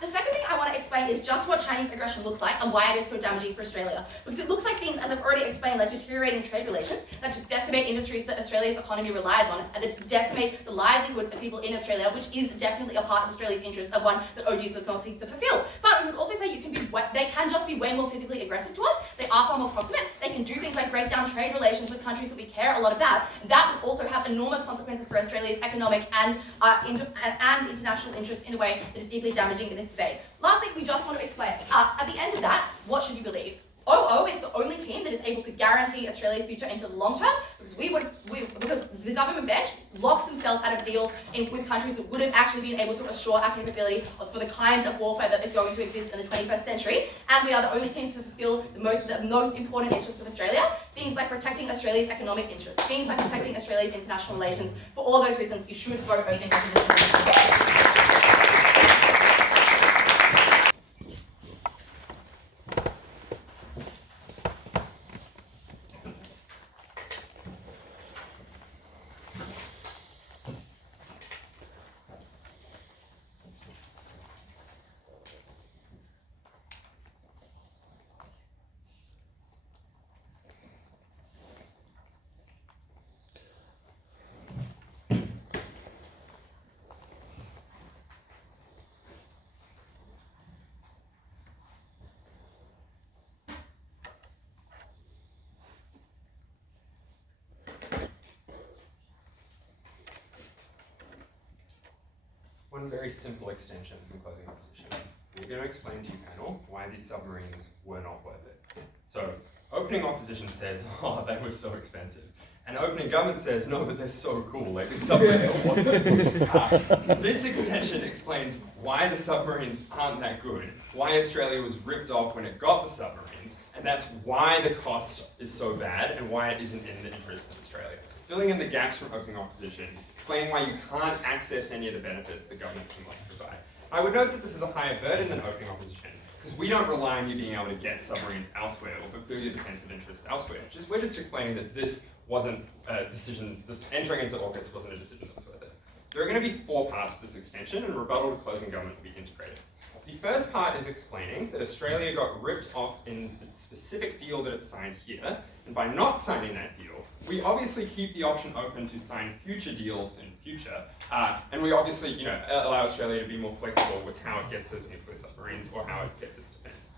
The second thing I want to explain is just what Chinese aggression looks like and why it is so damaging for Australia. Because it looks like things, as I've already explained, like deteriorating trade relations, that just decimate industries that Australia's economy relies on, and that decimate the livelihoods of people in Australia, which is definitely a part of Australia's interest, and one that OGs does not seek to fulfill. But we would also say they can just be way more physically aggressive to us. They are far more proximate. They can do things like break down trade relations with countries that we care a lot about. And that would also have enormous consequences for Australia's economic and international interests in a way that is deeply damaging in this debate. Lastly, we just want to explain, at the end of that, what should you believe? OO is the only team that is able to guarantee Australia's future into the long term, because the government bench locks themselves out of deals with countries that would have actually been able to assure our capability for the kinds of warfare that is going to exist in the 21st century. And we are the only team to fulfill the most important interests of Australia, things like protecting Australia's economic interests, things like protecting Australia's international relations. For all those reasons, you should vote opening opposition. One very simple extension from closing opposition. We're going to explain to you, panel, why these submarines were not worth it. So, opening opposition says, oh, they were so expensive. And opening government says, no, but they're so cool, like these submarines are awesome. This extension explains why the submarines aren't that good, why Australia was ripped off when it got the submarines, and that's why the cost is so bad and why it isn't in the interest of Australia. So filling in the gaps from opening opposition, explaining why you can't access any of the benefits the government team wants to provide. I would note that this is a higher burden than opening opposition, because we don't rely on you being able to get submarines elsewhere or fulfill your defensive interests elsewhere. We're just explaining that this wasn't a decision, this entering into AUKUS wasn't a decision that was worth it. There are going to be 4 parts to this extension, and rebuttal to closing government will be integrated. The first part is explaining that Australia got ripped off in the specific deal that it signed here, and by not signing that deal, we obviously keep the option open to sign future deals in future, and we obviously, allow Australia to be more flexible with how it gets those nuclear submarines or how it gets its defense.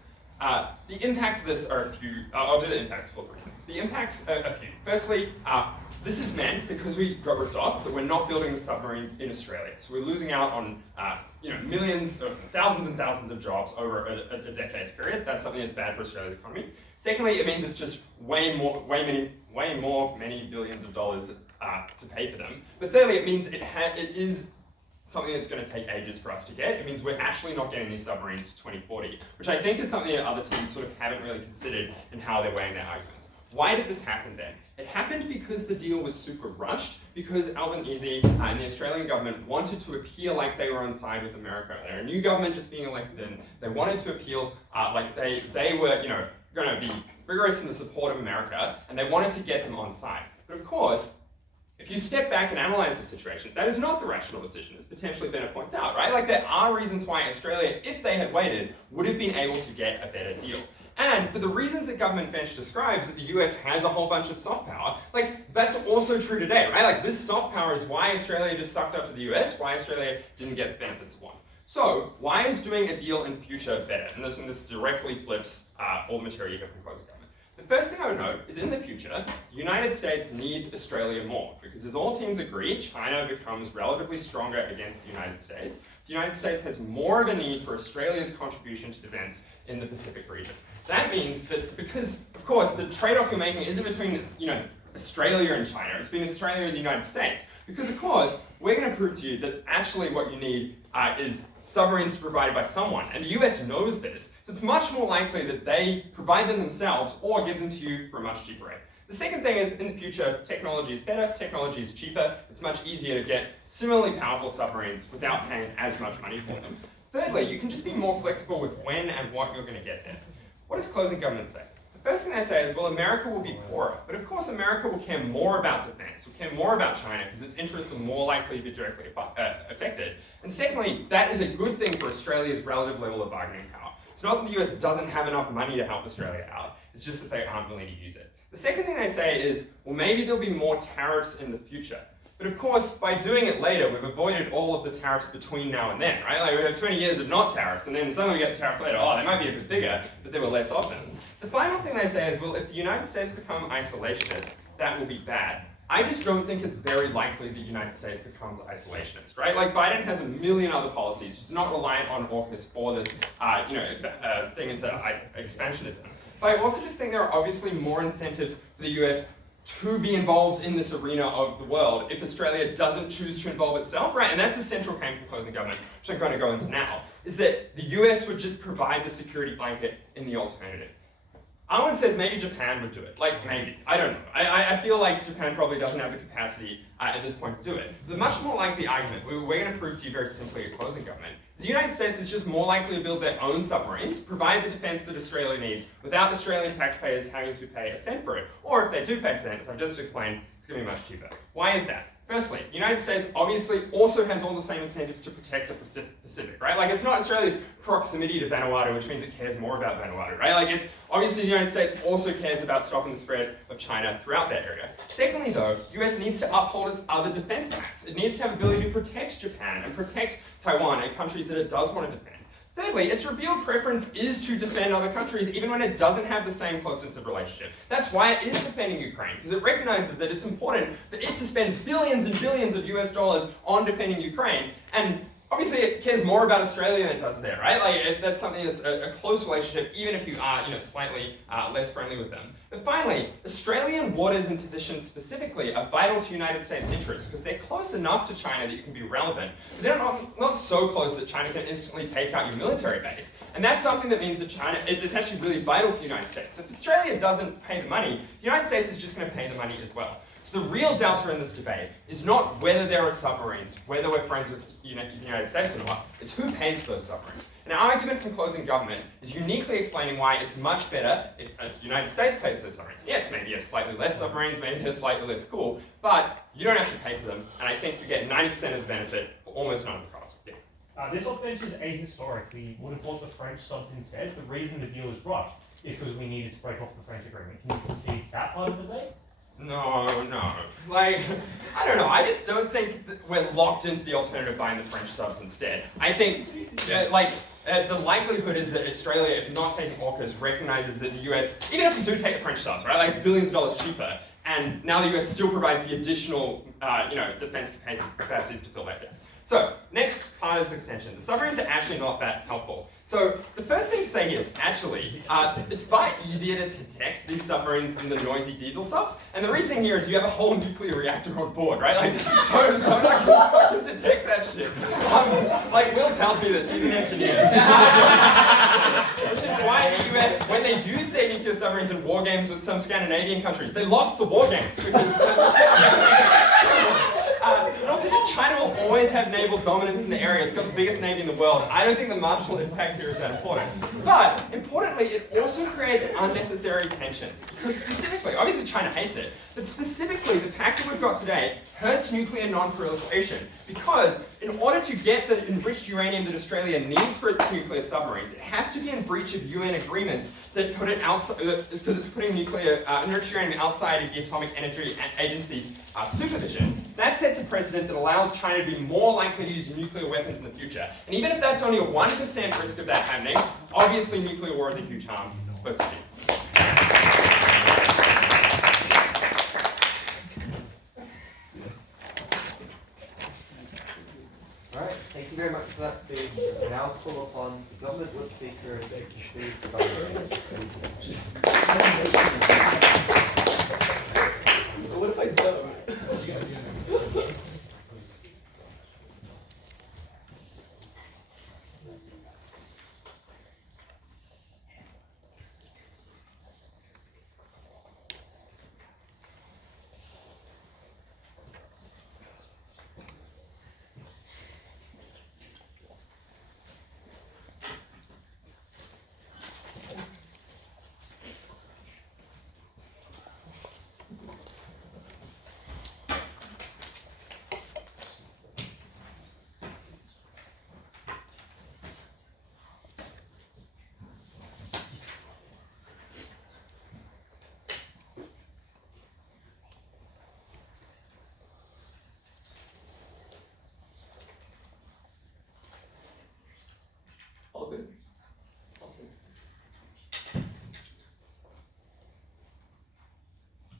The impacts of this are a few. I'll do the impacts for the reasons. The impacts are a few. Firstly, this is meant, because we got ripped off, that we're not building the submarines in Australia. So we're losing out on millions of thousands and thousands of jobs over a decade's period. That's something that's bad for Australia's economy. Secondly, it means it's just many billions of dollars to pay for them. But thirdly, it means it is something that's going to take ages for us to get. It means we're actually not getting these submarines to 2040, which I think is something that other teams sort of haven't really considered in how they're weighing their arguments. Why did this happen then? It happened because the deal was super rushed, because Albanese and the Australian government wanted to appear like they were on side with America. They're a new government just being elected in. They wanted to appeal like they were going to be vigorous in the support of America, and they wanted to get them on side. But of course, if you step back and analyze the situation, that is not the rational decision, as potentially Bennett points out, right? Like, there are reasons why Australia, if they had waited, would have been able to get a better deal. And for the reasons that government bench describes that the US has a whole bunch of soft power, like that's also true today, right? Like this soft power is why Australia just sucked up to the US, why Australia didn't get the benefits it won. So why is doing a deal in future better? And this directly flips all the material you get from closing government. The first thing I would note is in the future, the United States needs Australia more because as all teams agree, China becomes relatively stronger against the United States. The United States has more of a need for Australia's contribution to defense in the Pacific region. That means that because, of course, the trade-off you're making isn't between Australia and China, it's between Australia and the United States. Because, of course, we're going to prove to you that actually what you need is submarines provided by someone. And the US knows this, so it's much more likely that they provide them themselves or give them to you for a much cheaper rate. The second thing is, in the future, technology is better, technology is cheaper, it's much easier to get similarly powerful submarines without paying as much money for them. Thirdly, you can just be more flexible with when and what you're going to get there. What does closing government say? The first thing they say is, well, America will be poorer, but of course America will care more about defense, will care more about China because its interests are more likely to be directly affected. And secondly, that is a good thing for Australia's relative level of bargaining power. It's not that the US doesn't have enough money to help Australia out, it's just that they aren't willing to use it. The second thing they say is, well, maybe there'll be more tariffs in the future. But of course, by doing it later, we've avoided all of the tariffs between now and then, right? Like we have 20 years of not tariffs, and then suddenly we get the tariffs later. Oh, they might be a bit bigger, but they were less often. The final thing they say is, well, if the United States become isolationist, that will be bad. I just don't think it's very likely the United States becomes isolationist, right? Like Biden has a million other policies. He's not reliant on AUKUS for this, thing into expansionism. But I also just think there are obviously more incentives for the US to be involved in this arena of the world if Australia doesn't choose to involve itself, right? And that's the central claim for closing government, which I'm going to go into now, is that the US would just provide the security blanket in the alternative. Arwen says maybe Japan would do it. Like, maybe. I don't know. I feel like Japan probably doesn't have the capacity at this point to do it. The much more likely argument, we're going to prove to you very simply at closing government, is the United States is just more likely to build their own submarines, provide the defense that Australia needs, without Australian taxpayers having to pay a cent for it. Or if they do pay a cent, as I've just explained, it's going to be much cheaper. Why is that? Firstly, the United States obviously also has all the same incentives to protect the Pacific, right? Like, it's not Australia's proximity to Vanuatu, which means it cares more about Vanuatu, right? Like, it's obviously the United States also cares about stopping the spread of China throughout that area. Secondly, though, the US needs to uphold its other defense pacts. It needs to have the ability to protect Japan and protect Taiwan and countries that it does want to defend. Thirdly, its revealed preference is to defend other countries even when it doesn't have the same closeness of relationship. That's why it is defending Ukraine, because it recognizes that it's important for it to spend billions and billions of US dollars on defending Ukraine, and obviously it cares more about Australia than it does there, right? Like, that's something that's a close relationship, even if you are, slightly less friendly with them. But finally, Australian waters and positions specifically are vital to United States interests because they're close enough to China that you can be relevant, but they're not so close that China can instantly take out your military base. And that's something that means that China, it's actually really vital for the United States. So if Australia doesn't pay the money, the United States is just going to pay the money as well. So the real delta in this debate is not whether there are submarines, whether we're friends with the United States or not, it's who pays for those submarines. An argument from closing government is uniquely explaining why it's much better if the United States pays for the submarines. Yes, maybe you have slightly less submarines, maybe they're slightly less cool, but you don't have to pay for them, and I think you get 90% of the benefit for almost none of the cost. Yeah. This offense is ahistoric. We would have bought the French subs instead. The reason the deal is rushed is because we needed to break off the French agreement. Can you concede that part of the debate? No. Like, I don't know. I just don't think that we're locked into the alternative buying the French subs instead. I think, the likelihood is that Australia, if not taking AUKUS, recognizes that the US, even if we do take the French subs, right, like it's billions of dollars cheaper, and now the US still provides the additional, defense capacities to fill that gap. So, next part of this extension. The submarines are actually not that helpful. So, the first thing to say here is actually, it's far easier to detect these submarines than the noisy diesel subs. And the reason here is you have a whole nuclear reactor on board, right? Like, so someone can fucking detect that shit. Like, Will tells me this, he's an engineer. Which is why the US, when they used their nuclear submarines in war games with some Scandinavian countries, they lost the war games because And also because China will always have naval dominance in the area. It's got the biggest navy in the world. I don't think the marginal impact here is that important. But importantly, it also creates unnecessary tensions. Because specifically, obviously China hates it, but specifically the pact that we've got today hurts nuclear non-proliferation. Because in order to get the enriched uranium that Australia needs for its nuclear submarines, it has to be in breach of UN agreements that put it outside, because it's putting nuclear enriched uranium outside of the Atomic Energy Agency's supervision. That sets a precedent that allows China to be more likely to use nuclear weapons in the future. And even if that's only a 1% risk of that happening, obviously nuclear war is a huge harm. Let's see. Alright, thank you very much for that speech. I now call upon the government work speaker to conclude the government. What if I don't? All good? Awesome.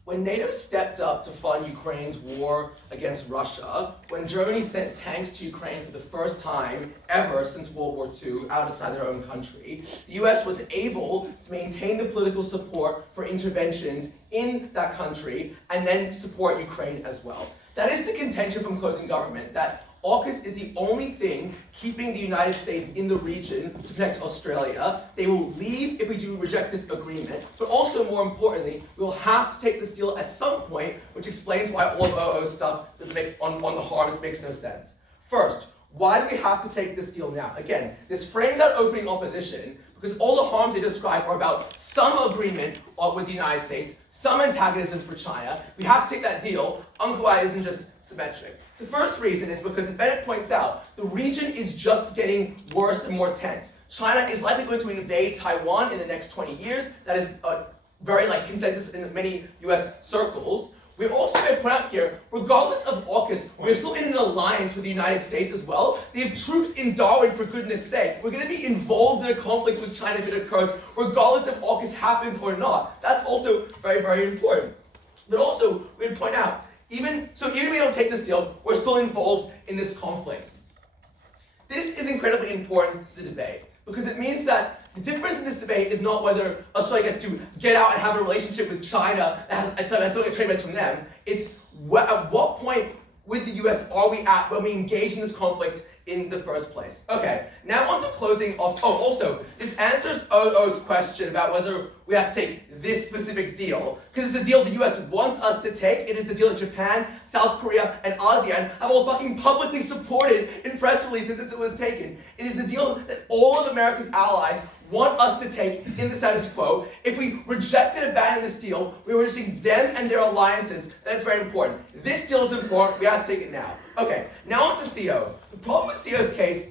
When NATO stepped up to fund Ukraine's war against Russia, when Germany sent tanks to Ukraine for the first time ever since World War II outside their own country, the US was able to maintain the political support for interventions in that country and then support Ukraine as well. That is the contention from closing government, that AUKUS is the only thing keeping the United States in the region to protect Australia. They will leave if we do reject this agreement, but also more importantly, we will have to take this deal at some point, which explains why all of OO stuff doesn't make, on the harvest makes no sense. First, why do we have to take this deal now? Again, this frames out opening opposition because all the harms they describe are about some agreement with the United States, some antagonism for China. We have to take that deal. UNCLOS isn't just symmetric. The first reason is because, as Bennett points out, the region is just getting worse and more tense. China is likely going to invade Taiwan in the next 20 years. That is a very consensus in many US circles. We also may point out here, regardless of AUKUS, we're still in an alliance with the United States as well. They have troops in Darwin, for goodness sake. We're going to be involved in a conflict with China if it occurs, regardless if AUKUS happens or not. That's also very, very important. But also, we'd point out, even if we don't take this deal, we're still involved in this conflict. This is incredibly important to the debate, because it means that the difference in this debate is not whether Australia gets to get out and have a relationship with China and still get trade benefits from them. It's at what point with the US are we at when we engage in this conflict in the first place. Okay, now on to closing off. Oh, also, this answers OO's question about whether we have to take this specific deal, because it's the deal the US wants us to take. It is the deal that Japan, South Korea, and ASEAN have all fucking publicly supported in press releases since it was taken. It is the deal that all of America's allies want us to take in the status quo. If we reject and abandon this deal, we're rejecting them and their alliances. That's very important. This deal is important. We have to take it now. Okay, now on to CO. The problem with CO's case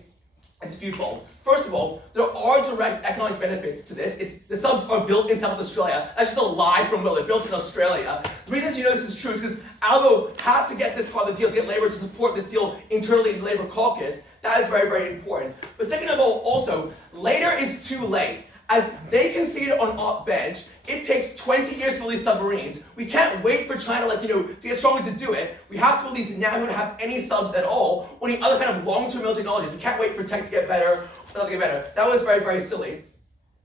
is twofold. First of all, there are direct economic benefits to this. The subs are built in South Australia. That's just a lie from Will. They're built in Australia. The reason you know this is true is because Albo had to get this part of the deal to get Labour to support this deal internally in the Labour caucus. That is very, very important. But second of all, also, later is too late. As they conceded on op bench, it takes 20 years to release submarines. We can't wait for China, to get stronger to do it. We have to release it now. We don't have any subs at all. We need other kind of long-term military technologies. We can't wait for tech to get better. That was very, very silly.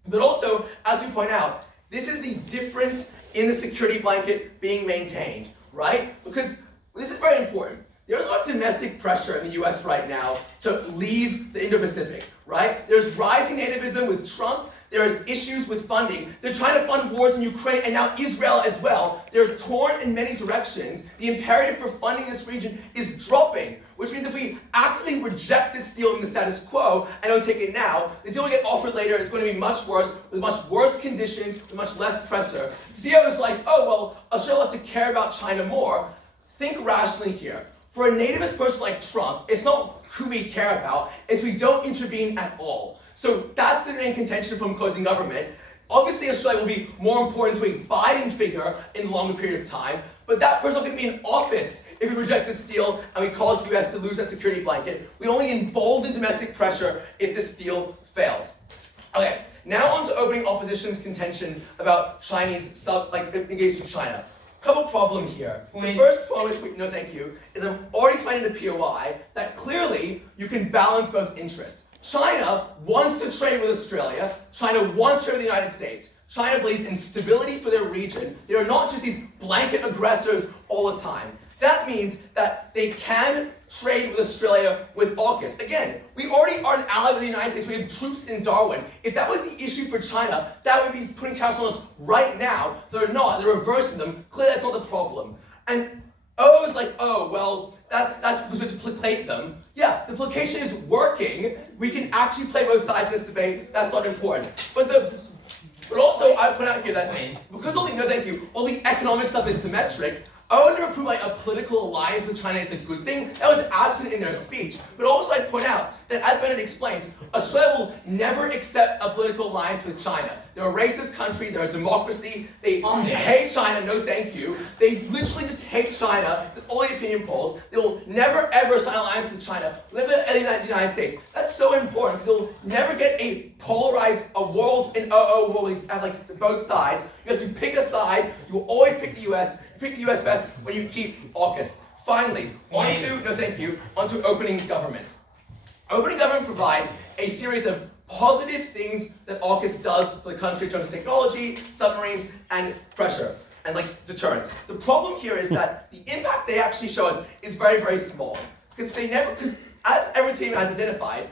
But also, as we point out, this is the difference in the security blanket being maintained, right? Because this is very important. There's a lot of domestic pressure in the US right now to leave the Indo-Pacific, right? There's rising nativism with Trump. There's issues with funding. They're trying to fund wars in Ukraine and now Israel as well. They're torn in many directions. The imperative for funding this region is dropping, which means if we actively reject this deal in the status quo and don't take it now, the deal will get offered later. It's going to be much worse, with much worse conditions, with much less pressure. CEO is like, oh, well, Australia will have to care about China more. Think rationally here. For a nativist person like Trump, it's not who we care about, it's we don't intervene at all. So that's the main contention from closing government. Obviously, Australia will be more important to a Biden figure in a longer period of time, but that person is going to be in office if we reject this deal and we cause the US to lose that security blanket. We only embolden domestic pressure if this deal fails. Okay, now on to opening opposition's contention about Chinese engagement with China. Couple problem here. The first point, no thank you, is I've already explained in the POI that clearly you can balance both interests. China wants to trade with Australia. China wants to trade with the United States. China believes in stability for their region. They are not just these blanket aggressors all the time. That means that they can trade with Australia with AUKUS. Again, we already are an ally with the United States. We have troops in Darwin. If that was the issue for China, that would be putting tariffs on us right now. They're not. They're reversing them. Clearly, that's not the problem. And O is like, oh, well, that's because we have to placate them. Yeah, the placation is working. We can actually play both sides in this debate. That's not important. But also, I point out here that because all the economic stuff is symmetric, I would never prove like a political alliance with China is a good thing. That was absent in their speech. But also I'd point out that, as Bennett explains, Australia will never accept a political alliance with China. They're a racist country, they're a democracy, they hate China, no thank you. They literally just hate China, it's all the opinion polls. They will never ever sign an alliance with China, live in the United States. That's so important, because they'll never get a polarized, a world in world where we have like both sides. You have to pick a side, you will always pick the US. Pick the US best when you keep AUKUS. Finally, onto opening government. Opening government provide a series of positive things that AUKUS does for the country in terms of technology, submarines, and pressure, and like deterrence. The problem here is that the impact they actually show us is very, very small. Because as every team has identified,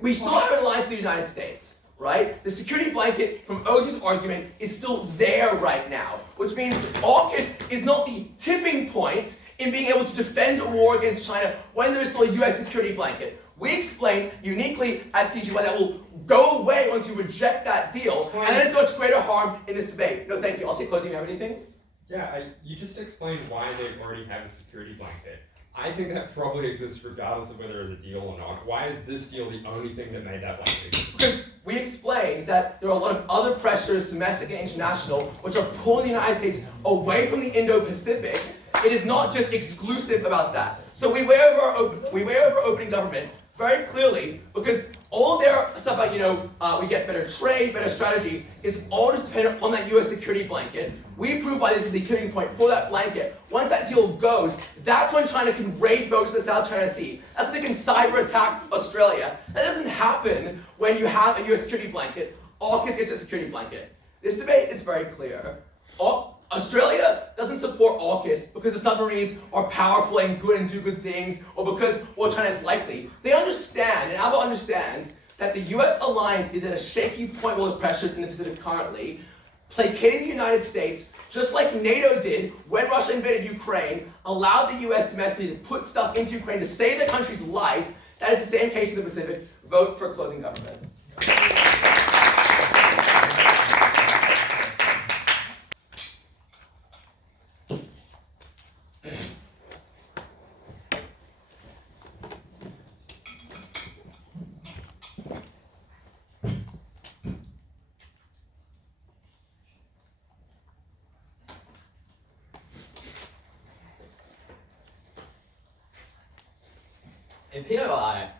we still have an alliance with the United States. Right? The security blanket from OG's argument is still there right now, which means AUKUS is not the tipping point in being able to defend a war against China when there is still a US security blanket. We explain uniquely at CG why that will go away once you reject that deal, and there's much greater harm in this debate. No, thank you. I'll take closing. You have anything? Yeah, you just explained why they already have a security blanket. I think that probably exists regardless of whether there's a deal or not. Why is this deal the only thing that made that blanket exist? Because we explained that there are a lot of other pressures, domestic and international, which are pulling the United States away from the Indo-Pacific. It is not just exclusive about that. So we weigh over opening government very clearly because all their stuff about, we get better trade, better strategy, is all just dependent on that US security blanket. We prove why this is the tipping point for that blanket. Once that deal goes, that's when China can raid boats in the South China Sea. That's when they can cyber attack Australia. That doesn't happen when you have a US security blanket. AUKUS gets a security blanket. This debate is very clear. Australia doesn't support AUKUS because the submarines are powerful and good and do good things, or because, well, China is likely. They understand, and Alba understands, that the US alliance is at a shaky point with the pressures in the Pacific currently. Placating the United States, just like NATO did when Russia invaded Ukraine, allowed the US domestically to put stuff into Ukraine to save the country's life. That is the same case in the Pacific. Vote for closing government.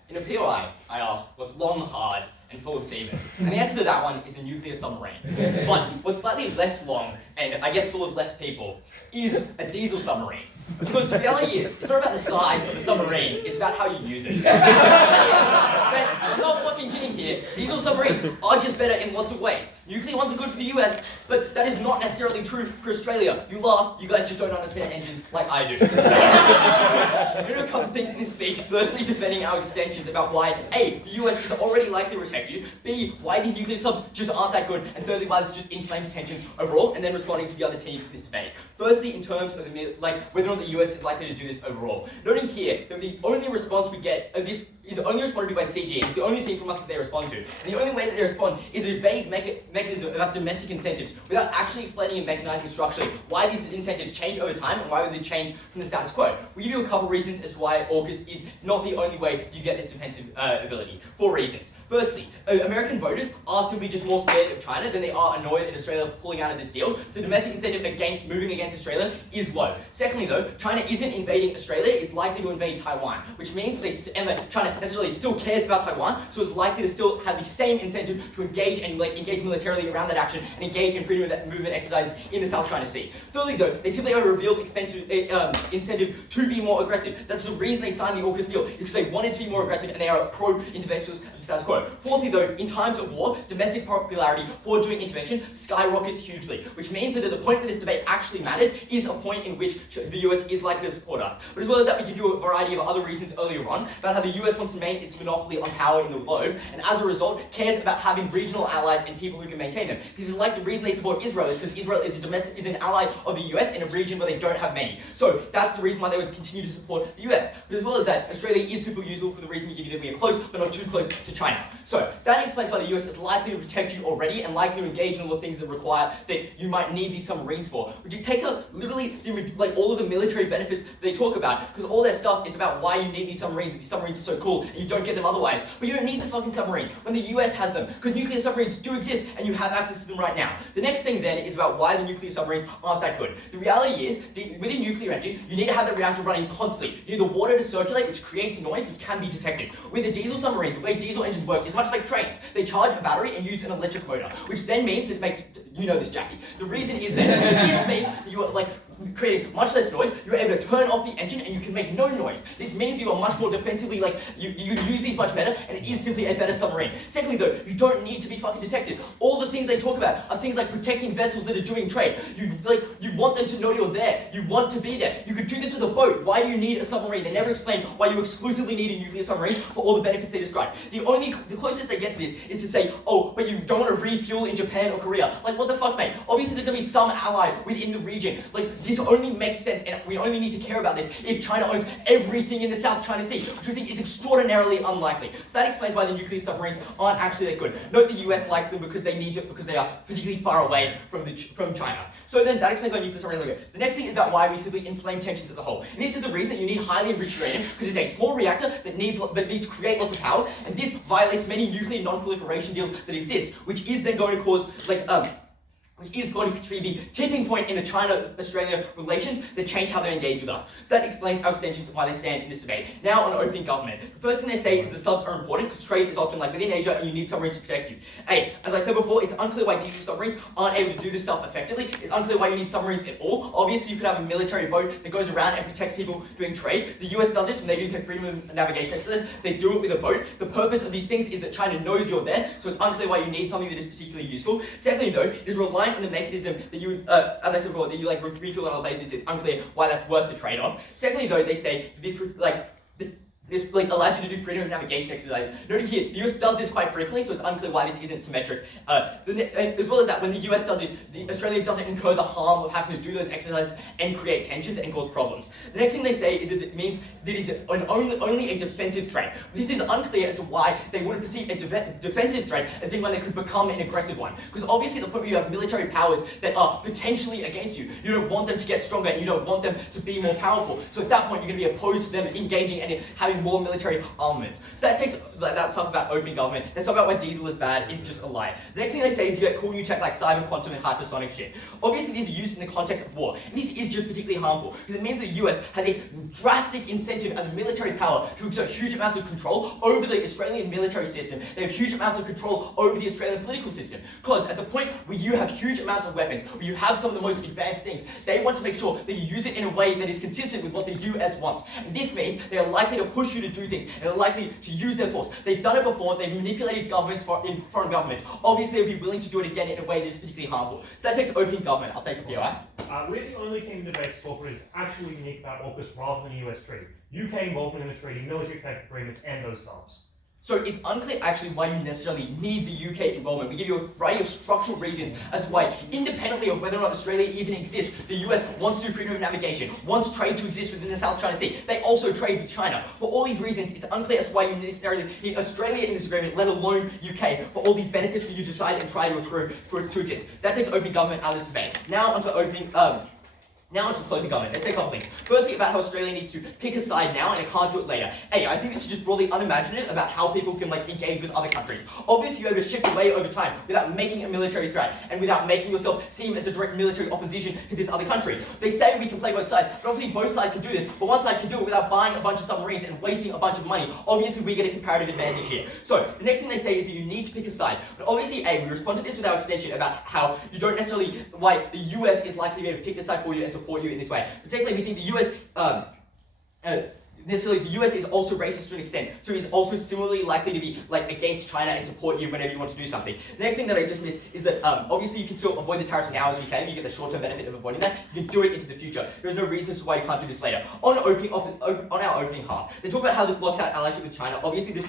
In a POI, I asked, what's long, hard, and full of seamen? And the answer to that one is a nuclear submarine. But what's slightly less long, and I guess full of less people, is a diesel submarine. Because the reality is, it's not about the size of the submarine, it's about how you use it. But I'm not fucking kidding here. Diesel submarines are just better in lots of ways. Nuclear ones are good for the US, but that is not necessarily true for Australia. You laugh, you guys just don't understand engines like I do. I'm going to do a couple of things in this speech. Firstly, defending our extensions about why A, the US is already likely to protect you, B, why the nuclear subs just aren't that good, and thirdly, why this just inflames tensions overall, and then responding to the other teams in this debate. Firstly, in terms of whether or not the US is likely to do this overall. Noting here that the only response we get of this is only responded to by CG. It's the only thing from us that they respond to. And the only way that they respond is a vague mechanism about domestic incentives without actually explaining and mechanizing structurally why these incentives change over time and why would they change from the status quo. We give you a couple reasons as to why AUKUS is not the only way you get this defensive ability. 4 reasons. Firstly, American voters are simply just more scared of China than they are annoyed at Australia pulling out of this deal. The domestic incentive against moving against Australia is low. Secondly though, China isn't invading Australia, it's likely to invade Taiwan, which means that China necessarily still cares about Taiwan, so it's likely to still have the same incentive to engage and engage militarily around that action and engage in freedom of movement exercises in the South China Sea. Thirdly though, they simply have a revealed incentive to be more aggressive. That's the reason they signed the AUKUS deal, because they wanted to be more aggressive and they are pro-interventionist of the status quo. Fourthly though, in times of war, domestic popularity for doing intervention skyrockets hugely, which means that at the point where this debate actually matters is a point in which the US is likely to support us. But as well as that, we give you a variety of other reasons earlier on about how the US wants to maintain its monopoly on power in the globe, and as a result, cares about having regional allies and people who can maintain them. This is like the reason they support Israel is because Israel is an ally of the US in a region where they don't have many. So that's the reason why they would continue to support the US. But as well as that, Australia is super useful for the reason we give you that we are close, but not too close to China. So that explains why the US is likely to protect you already and likely to engage in all the things that require that you might need these submarines for, which it takes up literally all of the military benefits they talk about, because all their stuff is about why you need these submarines, and these submarines are so cool, and you don't get them otherwise. But you don't need the fucking submarines when the US has them, because nuclear submarines do exist, and you have access to them right now. The next thing then is about why the nuclear submarines aren't that good. The reality is, with a nuclear engine, you need to have the reactor running constantly. You need the water to circulate, which creates noise which can be detected. With a diesel submarine, the way diesel engines work is much like trains. They charge a battery and use an electric motor, which then means that it makes, you know this, Jackie. The reason is that this means that you are creating much less noise, you're able to turn off the engine and you can make no noise. This means you are much more defensively, you use these much better, and it is simply a better submarine. Secondly though, you don't need to be fucking detected. All the things they talk about are things like protecting vessels that are doing trade. You want them to know you're there. You want to be there. You could do this with a boat. Why do you need a submarine? They never explain why you exclusively need a nuclear submarine for all the benefits they describe. The closest they get to this is to say, oh, but you don't want to refuel in Japan or Korea. What the fuck, mate? Obviously there's gonna be some ally within the region. This only makes sense, and we only need to care about this if China owns everything in the South China Sea, which we think is extraordinarily unlikely. So that explains why the nuclear submarines aren't actually that good. Note the US likes them because they need it, because they are particularly far away from China. So then that explains why nuclear submarines are good. The next thing is about why we simply inflame tensions as a whole. And this is the reason that you need highly enriched uranium, because it's a small reactor that needs to create lots of power, and this violates many nuclear non-proliferation deals that exist, which is then going to cause which is going to be the tipping point in the China-Australia relations that change how they engage with us. So that explains our extensions and why they stand in this debate. Now on opening government. The first thing they say is the subs are important because trade is often within Asia and you need submarines to protect you. As I said before, it's unclear why diesel submarines aren't able to do this stuff effectively. It's unclear why you need submarines at all. Obviously you could have a military boat that goes around and protects people doing trade. The US does this when they do their freedom of navigation exercise. They do it with a boat. The purpose of these things is that China knows you're there, so it's unclear why you need something that is particularly useful. Secondly though, it is reliant on the mechanism that you, as I said before, that you refuel on other places. It's unclear why that's worth the trade-off. Secondly though, they say this this allows you to do freedom of navigation exercises. Note here, the US does this quite frequently, so it's unclear why this isn't symmetric. As well as that, when the US does this, Australia doesn't incur the harm of having to do those exercises and create tensions and cause problems. The next thing they say is that it means that it is only a defensive threat. This is unclear as to why they wouldn't perceive a defensive threat as being one that could become an aggressive one. Because obviously at the point where you have military powers that are potentially against you, you don't want them to get stronger and you don't want them to be more powerful. So at that point, you're going to be opposed to them engaging and having more military armaments. So that takes that stuff about opening government. That stuff about why diesel is bad is just a lie. The next thing they say is you get cool new tech like cyber, quantum, and hypersonic shit. Obviously these are used in the context of war, and this is just particularly harmful because it means the US has a drastic incentive as a military power to exert huge amounts of control over the Australian military system. They have huge amounts of control over the Australian political system. Because at the point where you have huge amounts of weapons, where you have some of the most advanced things, they want to make sure that you use it in a way that is consistent with what the US wants. And this means they are likely to push push you to do things and are likely to use their force. They've done it before, they've manipulated governments in foreign governments. Obviously, they'll be willing to do it again in a way that is particularly harmful. So that takes opening government. I'll take it here, right? We're the only team in debate to talk what is actually unique about AUKUS rather than the US treaty. UK involvement in the treaty, military trade agreements, and those subs. So it's unclear actually why you necessarily need the UK involvement. We give you a variety of structural reasons as to why, independently of whether or not Australia even exists, the US wants to do freedom of navigation, wants trade to exist within the South China Sea. They also trade with China. For all these reasons, it's unclear as to why you necessarily need Australia in this agreement, let alone UK, for all these benefits for you to decide and try to accrue for it to exist. That takes opening government out of this debate. Now onto closing government. Let's say a couple things. Firstly, about how Australia needs to pick a side now and it can't do it later. Hey, I think this is just broadly unimaginative about how people can engage with other countries. Obviously, you're able to shift away over time without making a military threat and without making yourself seem as a direct military opposition to this other country. They say we can play both sides, but obviously both sides can do this, but one side can do it without buying a bunch of submarines and wasting a bunch of money. Obviously, we get a comparative advantage here. So, the next thing they say is that you need to pick a side. But obviously, we respond to this with our extension about how you don't necessarily, why the US is likely to be able to pick the side for you and support you in this way. Particularly, we think the US, necessarily the US is also racist to an extent, so he's also similarly likely to be against China and support you whenever you want to do something. The next thing that I just missed is that obviously you can still avoid the tariffs now as we can. You get the short-term benefit of avoiding that. You can do it into the future. There's no reason as to why you can't do this later. On our opening half, they talk about how this blocks out allyship with China. Obviously,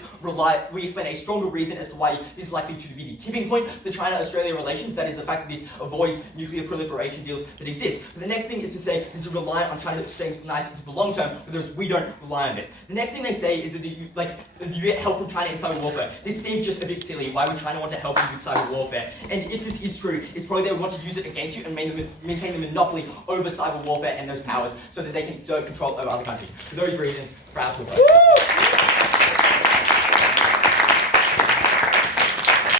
we explain a stronger reason as to why this is likely to be the tipping point for China-Australia relations. That is the fact that this avoids nuclear proliferation deals that exist. But the next thing is to say this is reliant on China staying nice into the long term, whereas we don't rely on this. The next thing they say is that you get help from China in cyber warfare. This seems just a bit silly. Why would China want to help you with cyber warfare? And if this is true, it's probably they would want to use it against you and maintain the monopoly over cyber warfare and those powers so that they can exert control over other countries. For those reasons, proud to vote.